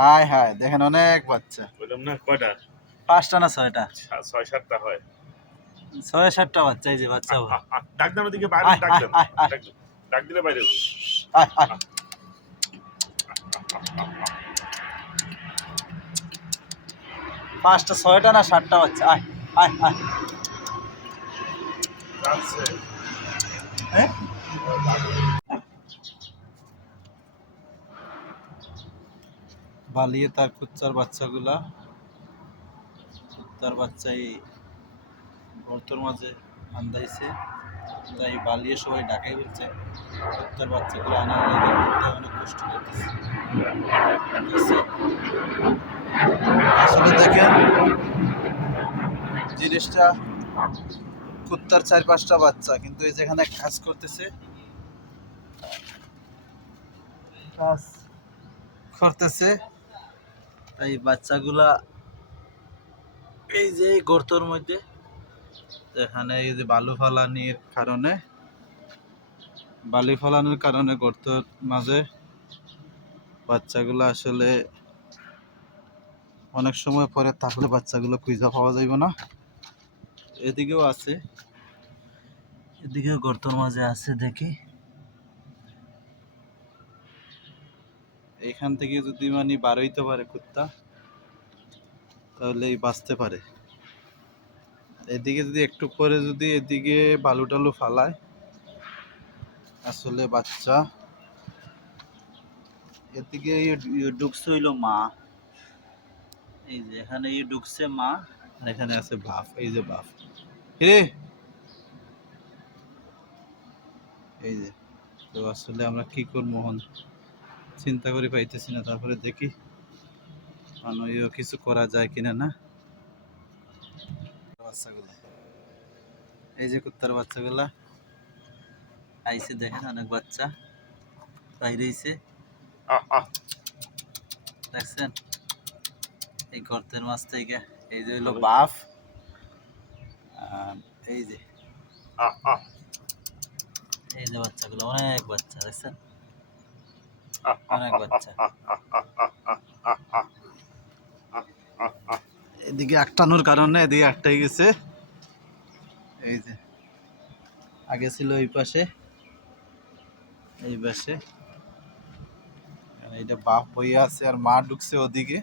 High high দেখেন অনেক বাচ্চা। বললাম না কয়টা? 5টা না 6টা? 6-7টা হয়। 6-7টা বাচ্চা, এই যে বাচ্চা। ডাক দেন ওদিকে, বাইরে ডাক দেন। ডাক দিলে বাইরে যাবো। আয় আয়। 5টা 6টা না 7টা বাচ্চা। আয় আয় আয়। যাচ্ছে। হ্যাঁ? বালিয়ে তার কুচ্চার বাচ্চাগুলা, কুত্তার বাচ্চাই গর্তর মাঝে আন্দাইছে, তাই বালিয়ে সবাই ডাকাই বলছে। কুত্তার বাচ্চাগুলো আনার লাগে কুত্তা অনেক কষ্ট করতেছে। আসলে দেখেন জিনিসটা, কুত্তার 4-5টা বাচ্চা, কিন্তু এই যেখানে কাজ করতেছে, কাজ করতেছে, এই বাচ্চাগুলা এই যে গর্তর মধ্যে, এখানে এই যে বালু ফালানির কারণে গর্তর মাঝে বাচ্চাগুলো আসলে অনেক সময় পরে থাকলে বাচ্চাগুলো খুঁজে পাওয়া যাইব না। এদিকেও আছে, এদিকেও গর্তর মাঝে আছে দেখি। এইখান থেকে যদি মানে বার হইতে পারে কুত্তা, তাহলে বাঁচতে পারে। এদিকে যদি একটু পরে যদি এদিকে বালু টালু ফালায়, আসলে বাচ্চা এদিকে ঢুকছে হইল মা, এই যে এখানে ঢুকছে মা, আর এখানে আছে বাপ। এই যে বাপ, এই যে। তো আসলে আমরা কি করবো চিন্তা করে পাইতেছি না। তারপরে দেখি কিছু করা যায় কিনা। না, বাচ্চাগুলো, এই যে কুত্তার বাচ্চাগুলা আইছে, দেখেন অনেক বাচ্চা বাইরে আইছে, দেখছেন এই গর্তের মাছ থেকে। এই যে হইলো বাপ, এই যে বাচ্চাগুলো, অনেক বাচ্চা, দেখছেন অনেক বাচ্চা। এদিকে একটানোর কারণে এদিকে একটাই গেছে। এই যে আগে ছিল এই পাশে, এই পাশে। এইটা বাপ বইয়া আছে আর মা ঢুকছে ওদিকে।